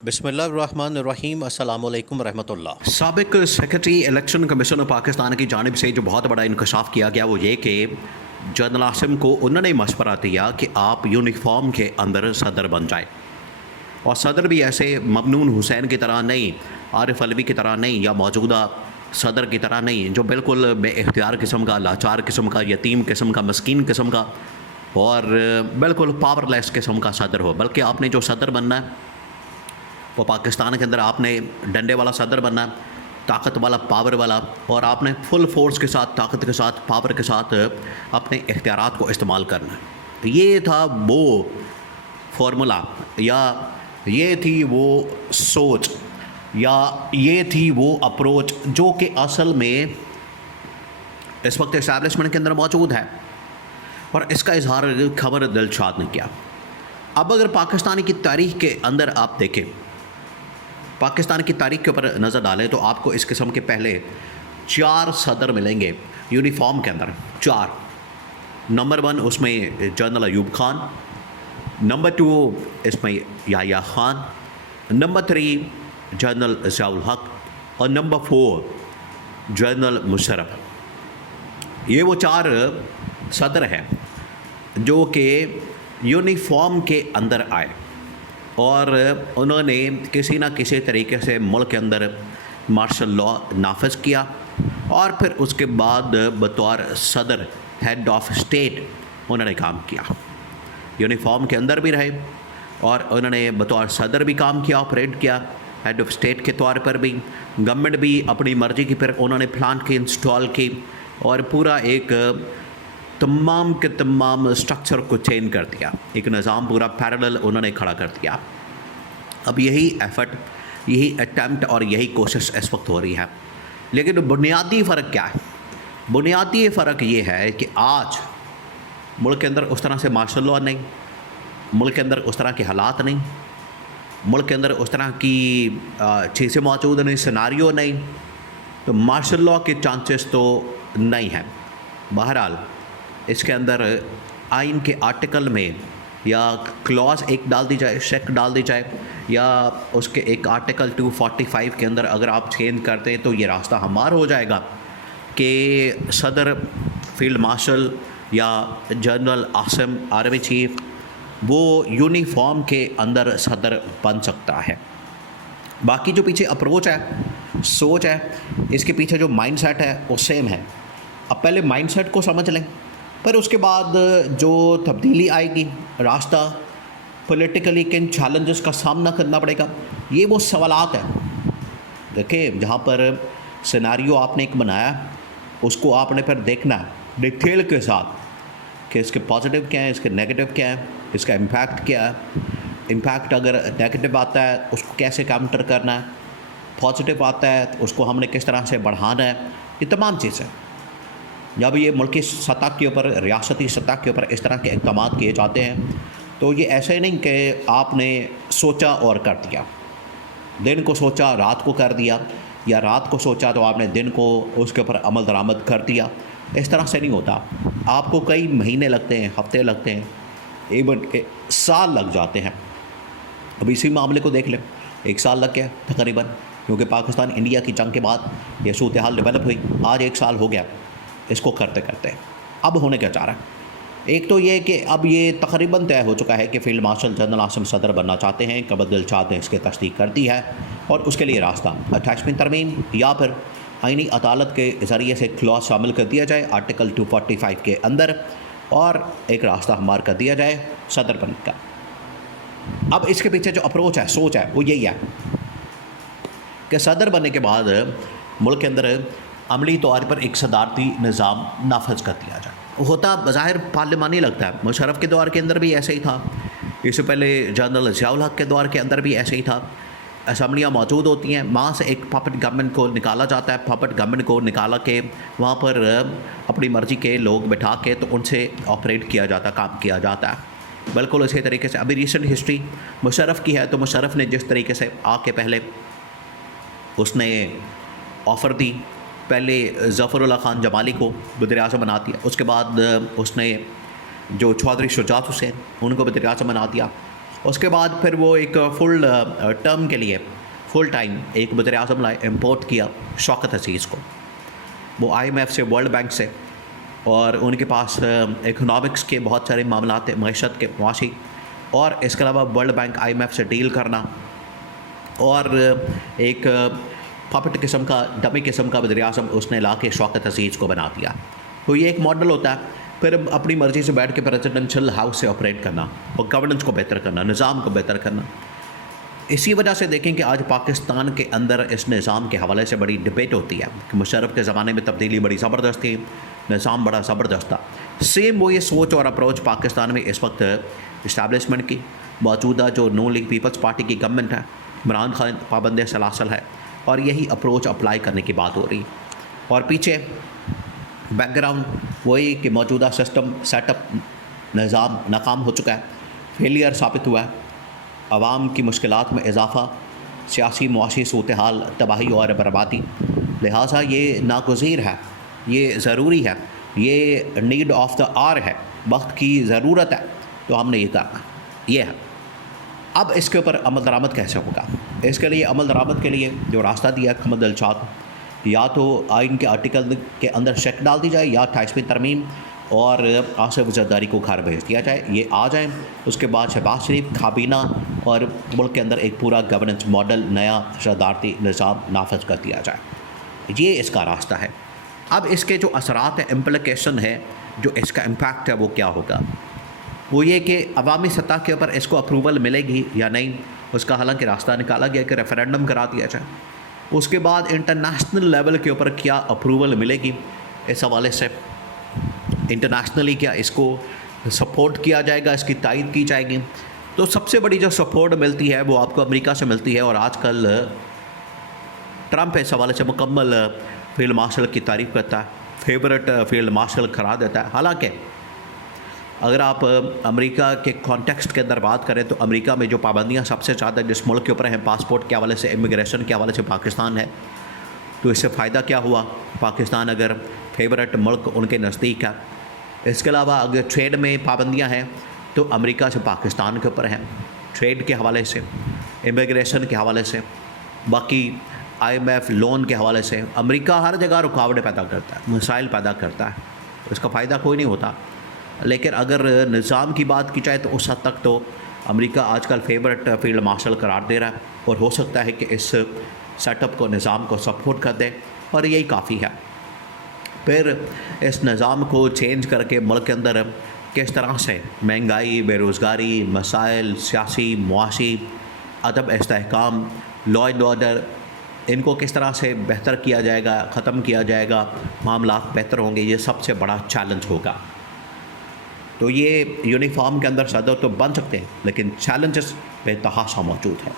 بسم اللہ الرحمن الرحیم۔ السلام علیکم ورحمۃ اللہ۔ سابق سیکرٹری الیکشن کمیشن پاکستان کی جانب سے جو بہت بڑا انکشاف کیا گیا وہ یہ کہ جنرل عاصم کو انہوں نے مشورہ دیا کہ آپ یونیفارم کے اندر صدر بن جائے، اور صدر بھی ایسے ممنون حسین کی طرح نہیں، عارف علوی کی طرح نہیں، یا موجودہ صدر کی طرح نہیں جو بالکل بے اختیار قسم کا، لاچار قسم کا، یتیم قسم کا، مسکین قسم کا اور بالکل پاور لیس قسم کا صدر ہو، بلکہ آپ نے جو صدر بننا ہے وہ پاکستان کے اندر آپ نے ڈنڈے والا صدر بننا ہے، طاقت والا، پاور والا، اور آپ نے فل فورس کے ساتھ، طاقت کے ساتھ، پاور کے ساتھ اپنے اختیارات کو استعمال کرنا ہے۔ یہ تھا وہ فارمولا، یا یہ تھی وہ سوچ، یا یہ تھی وہ اپروچ جو کہ اصل میں اس وقت اسٹیبلشمنٹ کے اندر موجود ہے، اور اس کا اظہار خبر دلشاد نے کیا۔ اب اگر پاکستانی کی تاریخ کے اندر آپ دیکھیں، پاکستان کی تاریخ کے اوپر نظر ڈالیں تو آپ کو اس قسم کے پہلے 4 صدر ملیں گے یونیفارم کے اندر، 4۔ نمبر 1 اس میں جنرل ایوب خان، نمبر 2 اس میں یحییٰ خان، نمبر 3 جنرل ضیاء الحق، اور نمبر 4 جنرل مشرف۔ یہ وہ 4 صدر ہیں جو کہ یونیفارم کے اندر آئے، اور انہوں نے کسی نہ کسی طریقے سے ملک کے اندر مارشل لاء نافذ کیا، اور پھر اس کے بعد بطور صدر، ہیڈ آف اسٹیٹ انہوں نے کام کیا، یونیفارم کے اندر بھی رہے، اور انہوں نے بطور صدر بھی کام کیا، آپریٹ کیا، ہیڈ آف اسٹیٹ کے طور پر بھی، گورنمنٹ بھی اپنی مرضی کی پھر انہوں نے پلان کی، انسٹال کی، اور پورا ایک تمام کے تمام اسٹرکچر کو چینج کر دیا، ایک نظام پورا پیرلل انہوں نے کھڑا کر دیا۔ اب یہی ایفرٹ، یہی اٹیمپٹ اور یہی کوشش اس وقت ہو رہی ہے، لیکن بنیادی فرق کیا ہے؟ بنیادی فرق یہ ہے کہ آج ملک کے اندر اس طرح سے مارشل لاء نہیں، ملک کے اندر اس طرح کے حالات نہیں، ملک کے اندر اس طرح کی چیزیں موجود نہیں، سیناریو نہیں، تو مارشل لاء کے چانسز تو نہیں ہیں۔ بہرحال اس کے اندر آئین کے آرٹیکل میں یا کلاز ایک ڈال دی جائے، شیک ڈال دی جائے، یا اس کے ایک آرٹیکل 245 کے اندر اگر آپ چینج کرتے ہیں تو یہ راستہ ہموار ہو جائے گا کہ صدر، فیلڈ مارشل یا جنرل عاصم آرمی چیف وہ یونیفارم کے اندر صدر بن سکتا ہے۔ باقی جو پیچھے اپروچ ہے، سوچ ہے، اس کے پیچھے جو مائنڈ سیٹ ہے وہ سیم ہے۔ اب پہلے مائنڈ سیٹ کو سمجھ لیں، پھر اس کے بعد جو تبدیلی آئے گی، راستہ پولیٹیکلی کن چیلنجز کا سامنا کرنا پڑے گا، یہ وہ سوالات ہیں۔ دیکھیں جہاں پر سیناریو آپ نے ایک بنایا، اس کو آپ نے پھر دیکھنا ہے ڈیٹیل کے ساتھ کہ اس کے پازیٹیو کیا ہیں، اس کے نیگیٹو کیا ہیں، اس کا امپیکٹ کیا ہے، امپیکٹ اگر نیگیٹو آتا ہے اس کو کیسے کاؤنٹر کرنا ہے، پازیٹیو آتا ہے تو اس کو ہم نے کس طرح سے بڑھانا ہے، یہ تمام چیزیں۔ جب یہ ملکی سطح کے اوپر، ریاستی سطح کے اوپر اس طرح کے اقدامات کیے جاتے ہیں تو یہ ایسے نہیں کہ آپ نے سوچا اور کر دیا، دن کو سوچا رات کو کر دیا، یا رات کو سوچا تو آپ نے دن کو اس کے اوپر عمل درآمد کر دیا، اس طرح سے نہیں ہوتا۔ آپ کو کئی مہینے لگتے ہیں، ہفتے لگتے ہیں، ایون سال لگ جاتے ہیں۔ اب اسی معاملے کو دیکھ لیں، 1 سال لگ گیا تقریباً، کیونکہ پاکستان انڈیا کی جنگ کے بعد یہ صورتحال ڈیولپ ہوئی، آج 1 سال ہو گیا اس کو کرتے کرتے۔ اب ہونے کیا چاہ رہا ہے؟ ایک تو یہ کہ اب یہ تقریباً طے ہو چکا ہے کہ فیلڈ مارشل جنرل عاصم صدر بننا چاہتے ہیں، قبر دلشاد نے اس کی تصدیق کر دی ہے، اور اس کے لیے راستہ 28ویں ترمیم یا پھر آئینی عدالت کے ذریعے سے کلاز شامل کر دیا جائے آرٹیکل 245 کے اندر، اور ایک راستہ ہموار کر دیا جائے صدر بننے کا۔ اب اس کے پیچھے جو اپروچ ہے، سوچ ہے، وہ یہی ہے کہ صدر بننے کے بعد ملک کے اندر عملی طور پر ایک صدارتی نظام نافذ کر دیا جائے۔ ہوتا بظاہر پارلیمانی لگتا ہے، مشرف کے دور کے اندر بھی ایسے ہی تھا، اس سے پہلے جنرل ضیاء الحق کے دور کے اندر بھی ایسے ہی تھا۔ اسمبلیاں موجود ہوتی ہیں، وہاں سے ایک پپٹ گورنمنٹ کو نکالا جاتا ہے، پپٹ گورنمنٹ کو نکالا کے وہاں پر اپنی مرضی کے لوگ بٹھا کے تو ان سے آپریٹ کیا جاتا، کام کیا جاتا ہے۔ بالکل اسی طریقے سے ابھی ریسنٹ ہسٹری مشرف کی ہے، تو مشرف نے جس طریقے سے آ کے پہلے اس نے آفر دی، پہلے ظفر اللہ خان جمالی کو وزیر اعظم بنا دیا، اس کے بعد اس نے جو چودھری شجاعت حسین ان کو وزیر اعظم بنا دیا، اس کے بعد پھر وہ ایک فل ٹرم کے لیے فل ٹائم ایک وزیر اعظم لائے، امپورٹ کیا شوکت عزیز کو، وہ آئی ایم ایف سے، ورلڈ بینک سے، اور ان کے پاس اکنامکس کے بہت سارے معاملات ہیں، معیشت کے، معاشی، اور اس کے علاوہ world bank I M F سے ڈیل کرنا، اور ایک پپٹ قسم کا، ڈمی قسم کا وزیر اعظم اس نے لا کے شوکت عزیز کو بنا دیا۔ تو یہ ایک ماڈل ہوتا ہے، پھر اپنی مرضی سے بیٹھ کے پریزیڈنشل ہاؤس سے آپریٹ کرنا اور گورننس کو بہتر کرنا، نظام کو بہتر کرنا۔ اسی وجہ سے دیکھیں کہ آج پاکستان کے اندر اس نظام کے حوالے سے بڑی ڈبیٹ ہوتی ہے کہ مشرف کے زمانے میں تبدیلی بڑی زبردست تھی، نظام بڑا زبردست تھا۔ سیم وہ یہ سوچ اور اپروچ پاکستان میں اس وقت اسٹیبلشمنٹ کی، موجودہ جو نون لیگ پیپلز پارٹی کی گورنمنٹ ہے، عمران خان پابند سلاسل ہے، اور یہی اپروچ اپلائی کرنے کی بات ہو رہی۔ اور پیچھے بیک گراؤنڈ وہی کہ موجودہ سسٹم سیٹ اپ نظام ناکام ہو چکا ہے، فیلئر ثابت ہوا ہے، عوام کی مشکلات میں اضافہ، سیاسی معاشی صورتحال، تباہی اور بربادی۔ لہٰذا یہ ناگزیر ہے، یہ ضروری ہے، یہ نیڈ آف دا آر ہے، وقت کی ضرورت ہے، تو ہم نے یہ کرنا یہ ہے۔ اب اس کے اوپر عمل درآمد کیسے ہوگا؟ اس کے لیے عمل درآمد کے لیے جو راستہ دیا ہے محمد الشاد، یا تو آئین کے آرٹیکل کے اندر شک ڈال دی جائے، یا 28ویں ترمیم اور آصف زرداری کو گھر بھیج دیا جائے، یہ آ جائیں، اس کے بعد شہباز شریف کابینہ اور ملک کے اندر ایک پورا گورننس ماڈل، نیا صدارتی نظام نافذ کر دیا جائے، یہ اس کا راستہ ہے۔ اب اس کے جو اثرات ہیں، امپلیکیشن ہے، جو اس کا امپیکٹ ہے وہ کیا ہوگا؟ وہ یہ کہ عوامی سطح کے اوپر اس کو اپروول ملے گی یا نہیں، اس کا حالانکہ راستہ نکالا گیا کہ ریفرینڈم کرا دیا جائے۔ اس کے بعد انٹرنیشنل لیول کے اوپر کیا اپروول ملے گی اس حوالے سے، انٹرنیشنلی کیا اس کو سپورٹ کیا جائے گا، اس کی تائید کی جائے گی؟ تو سب سے بڑی جو سپورٹ ملتی ہے وہ آپ کو امریکہ سے ملتی ہے، اور آج کل ٹرمپ اس حوالے سے مکمل فیلڈ مارشل کی تعریف کرتا ہے، فیورٹ فیلڈ مارشل قرار دیتا ہے۔ حالانکہ اگر آپ امریکہ کے کانٹیکسٹ کے اندر بات کریں تو امریکہ میں جو پابندیاں سب سے زیادہ جس ملک کے اوپر ہیں، پاسپورٹ کے حوالے سے، امیگریشن کے حوالے سے پاکستان ہے، تو اس سے فائدہ کیا ہوا؟ پاکستان اگر فیورٹ ملک ان کے نزدیک ہے۔ اس کے علاوہ اگر ٹریڈ میں پابندیاں ہیں تو امریکہ سے پاکستان کے اوپر ہیں، ٹریڈ کے حوالے سے، امیگریشن کے حوالے سے، باقی آئی ایم ایف لون کے حوالے سے امریکہ ہر جگہ رکاوٹیں پیدا کرتا ہے، مسائل پیدا کرتا ہے، اس کا فائدہ کوئی نہیں ہوتا۔ لیکن اگر نظام کی بات کی جائے تو اس حد تک تو امریکہ آج کل فیورٹ فیلڈ مارشل قرار دے رہا ہے، اور ہو سکتا ہے کہ اس سیٹ اپ کو، نظام کو سپورٹ کر دے، اور یہی کافی ہے۔ پھر اس نظام کو چینج کر کے ملک کے اندر کس طرح سے مہنگائی، بے روزگاری، مسائل، سیاسی، معاشی، عدم استحکام، لا اینڈ آرڈر، ان کو کس طرح سے بہتر کیا جائے گا، ختم کیا جائے گا، معاملات بہتر ہوں گے، یہ سب سے بڑا چیلنج ہوگا۔ تو یہ یونیفارم کے اندر صدر تو بن سکتے ہیں، لیکن چیلنجز بے تحاشا موجود ہیں۔